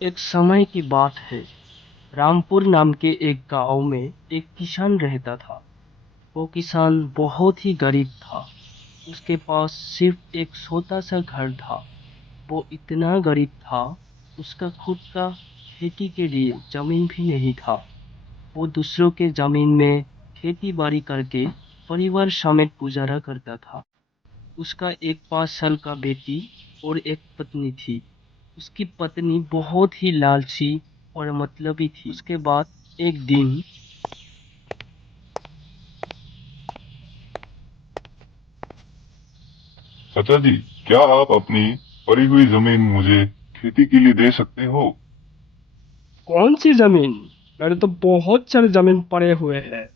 एक समय की बात है। रामपुर नाम के एक गांव में एक किसान रहता था। वो किसान बहुत ही गरीब था। उसके पास सिर्फ एक छोटा सा घर था। वो इतना गरीब था, उसका खुद का खेती के लिए जमीन भी नहीं था। वो दूसरों के जमीन में खेती बाड़ी करके परिवार समेत गुजारा करता था। उसका एक 5 साल का बेटी और एक पत्नी थी। उसकी पत्नी बहुत ही लालची और मतलबी थी। उसके बाद एक दिन चाचा जी, क्या आप अपनी पड़ी हुई जमीन मुझे खेती के लिए दे सकते हो? कौन सी जमीन? मेरे तो बहुत सारे जमीन पड़े हुए हैं।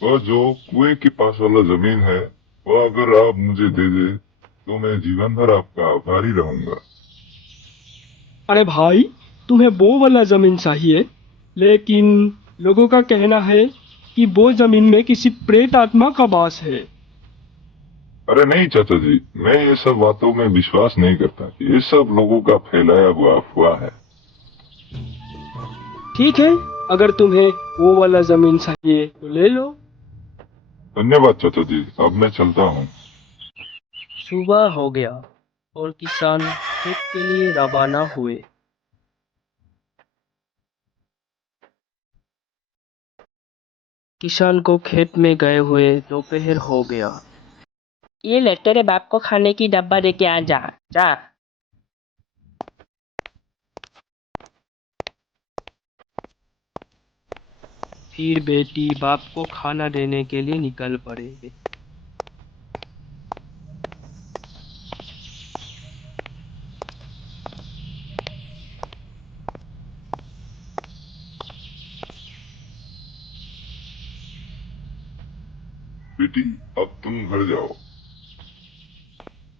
वह जो कुएं के पास वाला जमीन है, वह अगर आप मुझे दे दे तो मैं जीवन भर आपका आभारी रहूंगा। अरे भाई, तुम्हें वो वाला जमीन चाहिए, लेकिन लोगों का कहना है कि वो जमीन में किसी प्रेत आत्मा का वास है। अरे नहीं चाचा जी, मैं ये सब बातों में विश्वास नहीं करता। ये सब लोगों का फैलाया हुआ अफवाह है। ठीक है, अगर तुम्हें वो वाला जमीन चाहिए तो ले लो। धन्यवाद चाचा जी, अब मैं चलता हूँ। सुबह हो गया और किसान खेत के लिए रवाना हुए। किसान को खेत में गए हुए दोपहर हो गया। ये ले, तेरे बाप को खाने की डब्बा दे के आ जा। जा। फिर बेटी बाप को खाना देने के लिए निकल पड़े। बेटी, अब तुम घर जाओ।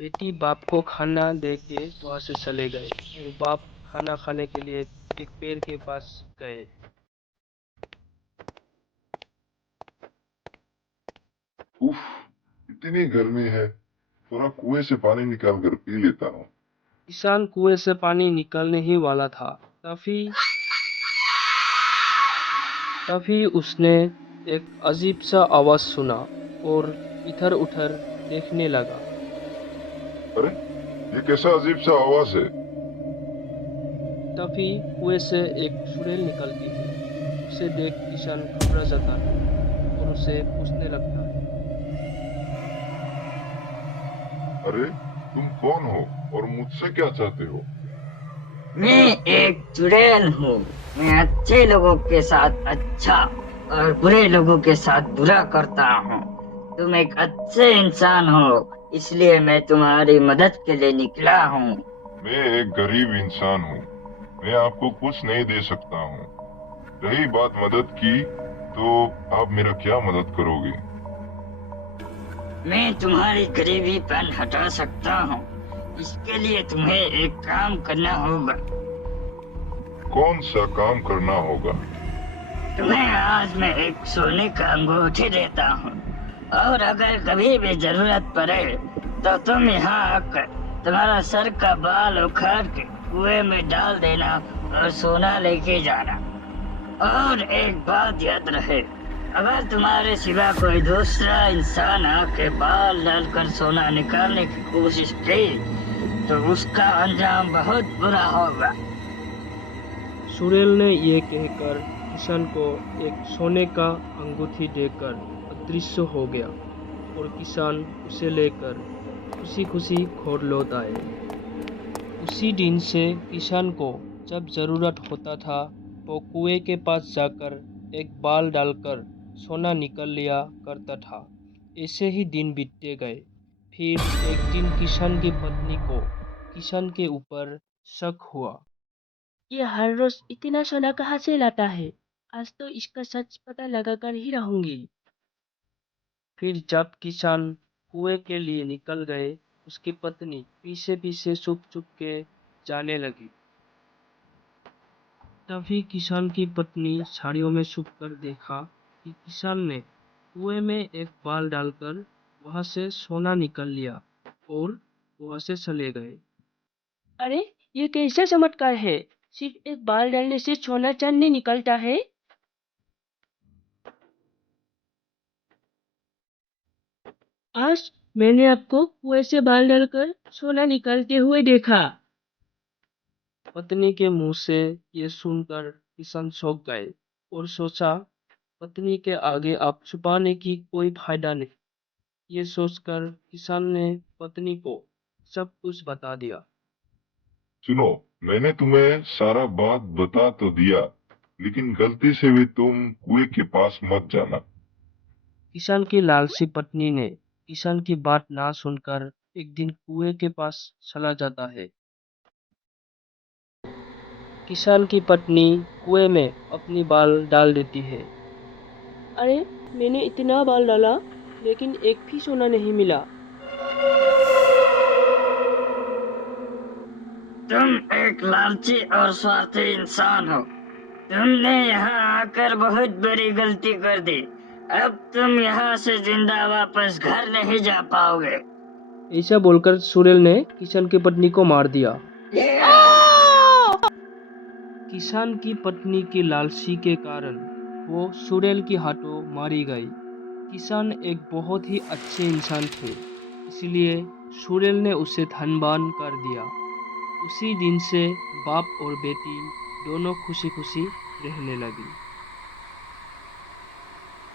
बेटी बाप को खाना दे के वहां से चले गए और बाप खाना खाने के लिए एक पेड़ के पास गए। उफ, इतनी गर्मी है, थोड़ा कुएं से पानी निकाल कर पी लेता हूँ। किसान कुएं से पानी निकालने ही वाला था, तभी तभी उसने एक अजीब सा आवाज सुना और इधर उधर देखने लगा। अरे, ये कैसा अजीब सा आवाज है? तभी कुएं से एक चुड़ैल निकलती है। उसे देख किसान घबरा जाता है और उसे पूछने लगता है। अरे, तुम कौन हो और मुझसे क्या चाहते हो? मैं एक चुड़ैल हूँ। मैं अच्छे लोगों के साथ अच्छा और बुरे लोगों के साथ बुरा करता हूँ। तुम एक अच्छे इंसान हो, इसलिए मैं तुम्हारी मदद के लिए निकला हूँ। मैं एक गरीब इंसान हूँ, मैं आपको कुछ नहीं दे सकता हूँ। रही बात मदद की, तो आप मेरा क्या मदद करोगे? मैं तुम्हारी गरीबीपन हटा सकता हूँ। इसके लिए तुम्हें एक काम करना होगा। कौन सा काम करना होगा? तुम्हें आज मैं एक सोने का अंगूठी देता हूँ, और अगर कभी भी जरूरत पड़े तो तुम यहाँ आकर तुम्हारा सर का बाल उखाड़ के कुएं में डाल देना और सोना लेके जाना। और एक बात याद रहे, अगर तुम्हारे सिवा कोई दूसरा इंसान आके बाल डालकर सोना निकालने की कोशिश की तो उसका अंजाम बहुत बुरा होगा। चुड़ैल ने ये कहकर किसान को एक सोने का अंगूठी देकर अदृश्य हो गया और किसान उसे लेकर खुशी खुशी घर लौट आए। उसी दिन से किसान को जब जरूरत होता था वो कुएं के पास जाकर एक बाल डालकर सोना निकल लिया करता था। ऐसे ही दिन बीतते गए। फिर एक दिन किसान की पत्नी को किसान के ऊपर शक हुआ। ये हर रोज इतना सोना कहाँ से लाता है? आज तो इसका सच पता लगा कर ही रहूंगी। फिर जब किसान कुएं के लिए निकल गए, उसकी पत्नी पीछे पीछे छुप छुप के जाने लगी। तभी किसान की पत्नी झाड़ियों में छुप कर देखा कि किसान ने कुएं में एक बाल डालकर वहां से सोना निकल लिया और वहां से चले गए। अरे, ये कैसा चमत्कार है? सिर्फ एक बाल डालने से सोना चांदी निकलता है? आज मैंने आपको कुएं से बाल डालकर सोना निकालते हुए देखा। पत्नी के मुंह से ये सुनकर किसान चौंक गए और सोचा, पत्नी के आगे अब छुपाने की कोई फायदा नहीं। ये सोचकर किसान ने पत्नी को सब कुछ बता दिया। सुनो, मैंने तुम्हें सारा बात बता तो दिया, लेकिन गलती से भी तुम कुएं के पास मत जाना। किसान की लालची पत्नी ने किसान की बात ना सुनकर एक दिन कुएं के पास चला जाता है। किसान की पत्नी कुएं में अपनी बाल डाल देती है। अरे, मैंने इतना बाल डाला, लेकिन एक भी सोना नहीं मिला। तुम एक लालची और स्वार्थी इंसान हो। तुमने यहाँ आकर बहुत बड़ी गलती कर दी। अब तुम यहाँ से जिंदा वापस घर नहीं जा पाओगे। ऐसा बोलकर सुरेल ने किसान की पत्नी को मार दिया। किसान की पत्नी की लालची के कारण वो सुरेल के हाथों मारी गई। किसान एक बहुत ही अच्छे इंसान थे, इसलिए सुरेल ने उसे धनवान कर दिया। उसी दिन से बाप और बेटी दोनों खुशी खुशी रहने लगी।